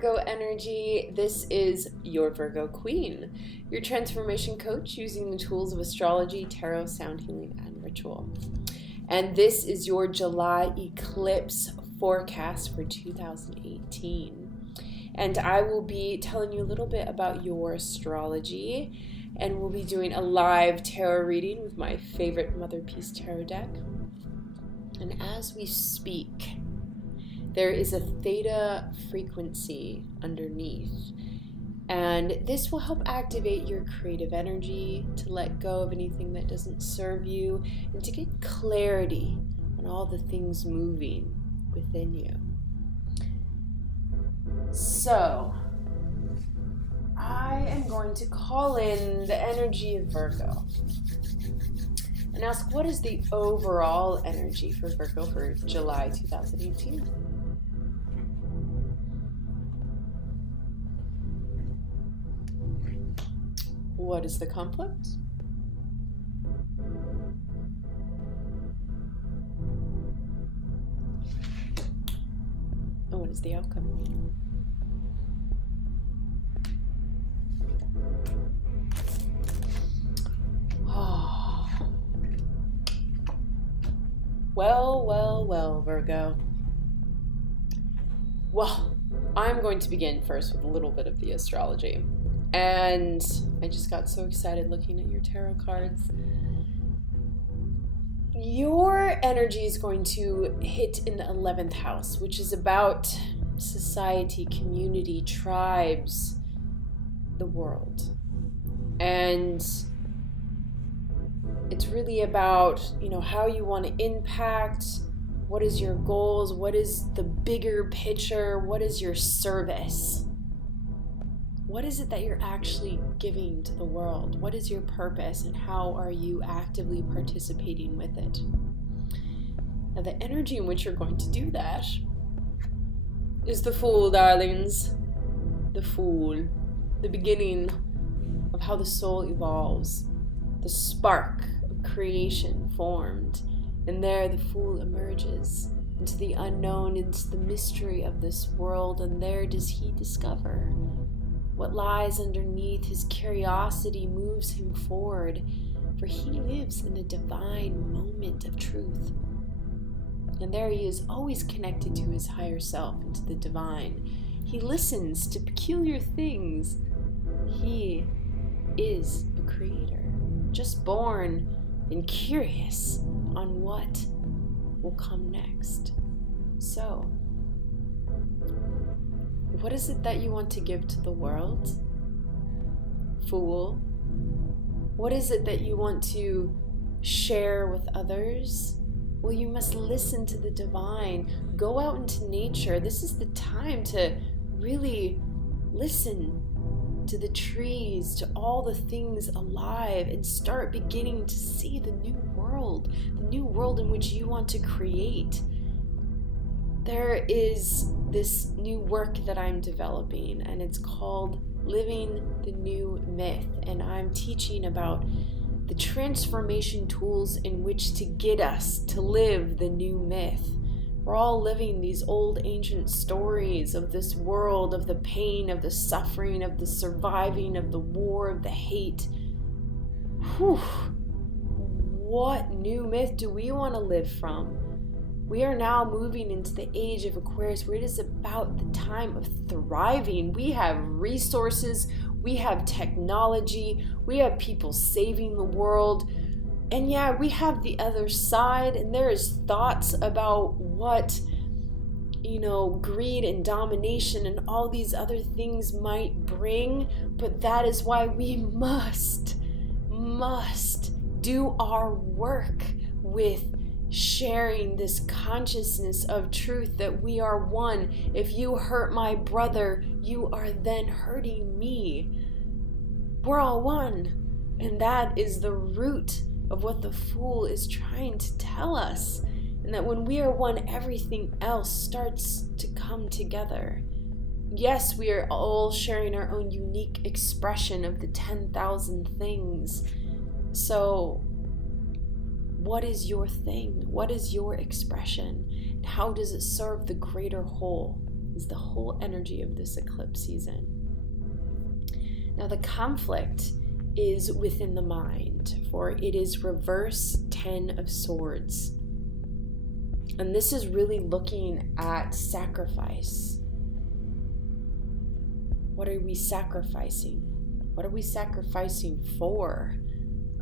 Virgo energy. This is your Virgo Queen, your transformation coach using the tools of astrology, tarot, sound healing, and ritual. And this is your July eclipse forecast for 2018. And I will be telling you a little bit about your astrology, and we'll be doing a live tarot reading with my favorite Mother Peace tarot deck. And as we speak, there is a theta frequency underneath, and this will help activate your creative energy to let go of anything that doesn't serve you and to get clarity on all the things moving within you. So I am going to call in the energy of Virgo and ask, what is the overall energy for Virgo for July 2018? What is the conflict? And what is the outcome? Well, Virgo. Well, I'm going to begin first with a little bit of the astrology. And I just got so excited looking at your tarot cards. Your energy is going to hit in the 11th house, which is about society, community, tribes, the world. And it's really about, how you want to impact, what is your goals, what is the bigger picture, what is your service? What is it that you're actually giving to the world? What is your purpose, and how are you actively participating with it? Now, the energy in which you're going to do that is the Fool, darlings. The Fool. The beginning of how the soul evolves. The spark of creation formed. And there the Fool emerges into the unknown, into the mystery of this world. And there does he discover what lies underneath. His curiosity moves him forward, for he lives in a divine moment of truth. And there he is, always connected to his higher self and to the divine. He listens to peculiar things. He is a creator, just born and curious on what will come next. So, what is it that you want to give to the world? Fool. What is it that you want to share with others? Well, you must listen to the divine. Go out into nature. This is the time to really listen to the trees, to all the things alive, and start beginning to see the new world in which you want to create. There is this new work that I'm developing, and it's called Living the New Myth, and I'm teaching about the transformation tools in which to get us to live the new myth. We're all living these old ancient stories of this world, of the pain, of the suffering, of the surviving, of the war, of the hate. Whew. What new myth do we want to live from? We are now moving into the age of Aquarius, where it is about the time of thriving. We have resources, we have technology, we have people saving the world. And yeah, we have the other side, and there is thoughts about what, greed and domination and all these other things might bring. But that is why we must do our work with sharing this consciousness of truth, that we are one. If you hurt my brother, you are then hurting me. We're all one. And that is the root of what the Fool is trying to tell us. And that when we are one, everything else starts to come together. Yes, we are all sharing our own unique expression of the 10,000 things. So what is your thing? What is your expression? How does it serve the greater whole? is the whole energy of this eclipse season. Now the conflict is within the mind, for it is reverse 10 of Swords. And this is really looking at sacrifice. What are we sacrificing? What are we sacrificing for?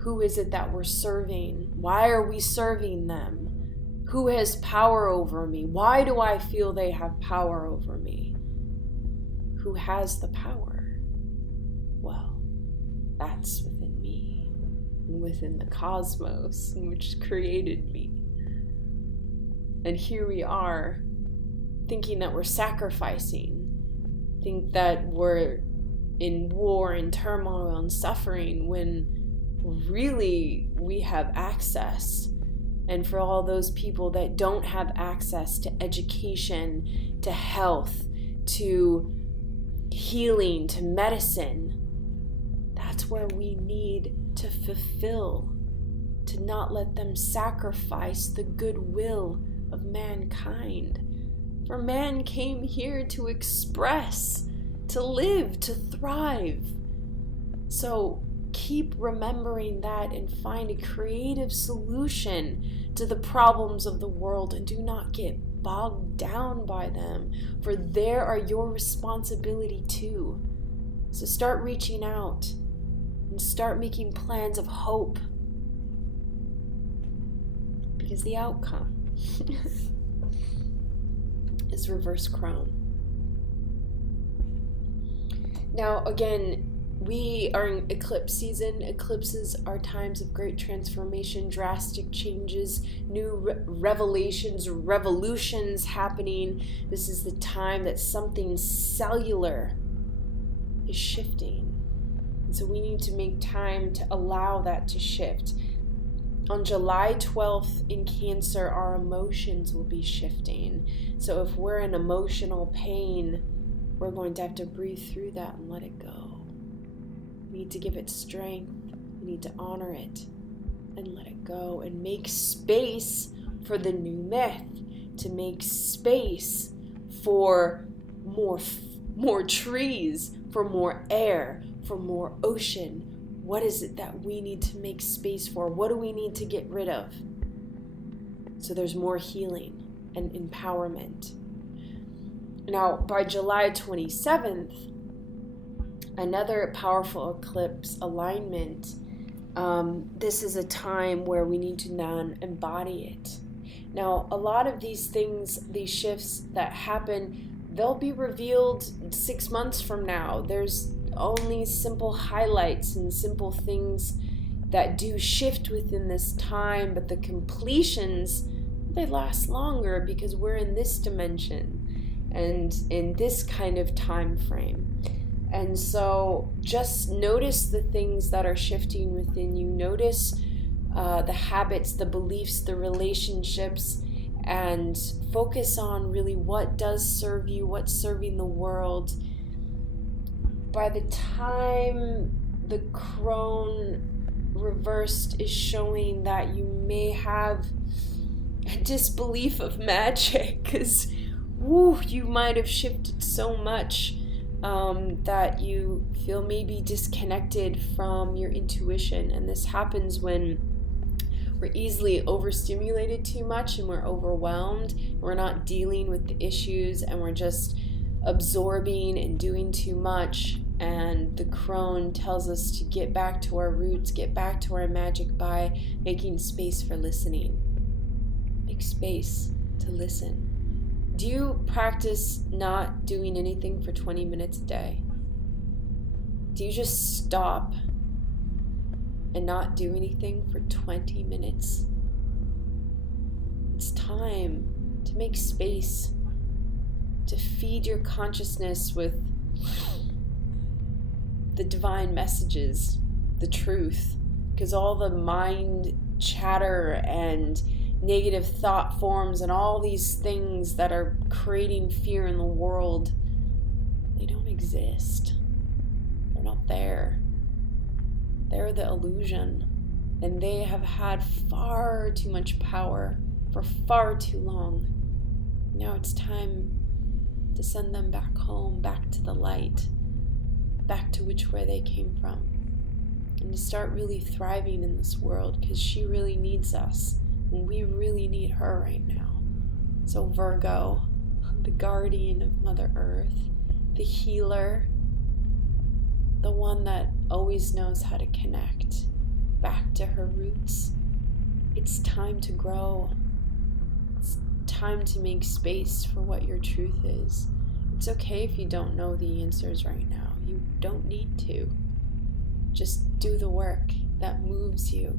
Who is it that we're serving? Why are we serving them? Who has power over me? Why do I feel they have power over me? Who has the power? Well, that's within me and within the cosmos, which created me. And here we are thinking that we're sacrificing, think that we're in war and turmoil and suffering, when really we have access. And for all those people that don't have access to education, to health, to healing, to medicine, that's where we need to fulfill, to not let them sacrifice the goodwill of mankind. For man came here to express, to live, to thrive. So keep remembering that and find a creative solution to the problems of the world, and do not get bogged down by them, for they are your responsibility too. So start reaching out and start making plans of hope, because the outcome is reverse crone. Now again, we are in eclipse season. Eclipses are times of great transformation, drastic changes, new revelations, revolutions happening. This is the time that something cellular is shifting. And so we need to make time to allow that to shift. On July 12th in Cancer, our emotions will be shifting. So if we're in emotional pain, we're going to have to breathe through that and let it go. We need to give it strength. We need to honor it and let it go, and make space for the new myth, to make space for more trees, for more air, for more ocean. What is it that we need to make space for? What do we need to get rid of? So there's more healing and empowerment. Now, by July 27th, another powerful eclipse alignment. This is a time where we need to non-embody it. Now, a lot of these things, these shifts that happen, they'll be revealed 6 months from now. There's only simple highlights and simple things that do shift within this time, but the completions, they last longer because we're in this dimension and in this kind of time frame. And so just notice the things that are shifting within you. Notice the habits, the beliefs, the relationships, and focus on really what does serve you, what's serving the world. By the time the crone reversed is showing that you may have a disbelief of magic, because you might have shifted so much that you feel maybe disconnected from your intuition. And this happens when we're easily overstimulated too much and we're overwhelmed. We're not dealing with the issues and we're just absorbing and doing too much. And the crone tells us to get back to our roots, get back to our magic by making space for listening. Make space to listen. Do you practice not doing anything for 20 minutes a day? Do you just stop and not do anything for 20 minutes? It's time to make space, to feed your consciousness with the divine messages, the truth, because all the mind chatter and negative thought forms and all these things that are creating fear in the world, they don't exist. They're not there. They're the illusion, and they have had far too much power for far too long. Now it's time to send them back home, back to the light, back to where they came from, and to start really thriving in this world, because she really needs us, and we really need her right now. So Virgo, the guardian of Mother Earth, the healer, the one that always knows how to connect back to her roots. It's time to grow. It's time to make space for what your truth is. It's okay if you don't know the answers right now. You don't need to. Just do the work that moves you,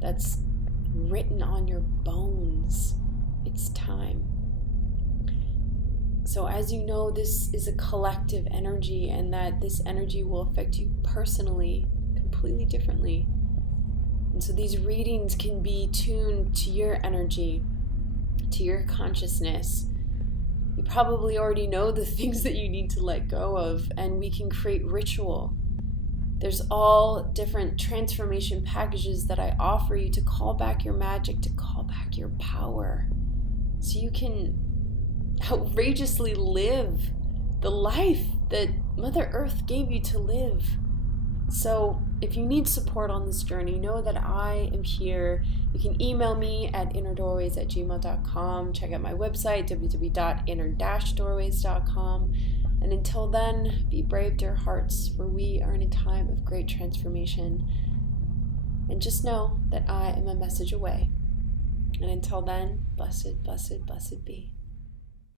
that's written on your bones. It's time. So as you know, this is a collective energy, and that this energy will affect you personally completely differently. And so these readings can be tuned to your energy, to your consciousness. You probably already know the things that you need to let go of, and we can create ritual. There's all different transformation packages that I offer you to call back your magic, to call back your power, so you can outrageously live the life that Mother Earth gave you to live. So if you need support on this journey, know that I am here. You can email me at innerdoorways@gmail.com. Check out my website, www.inner-doorways.com. And until then, be brave, dear hearts, for we are in a time of great transformation. And just know that I am a message away. And until then, blessed, blessed, blessed be.